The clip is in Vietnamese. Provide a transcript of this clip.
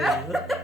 rất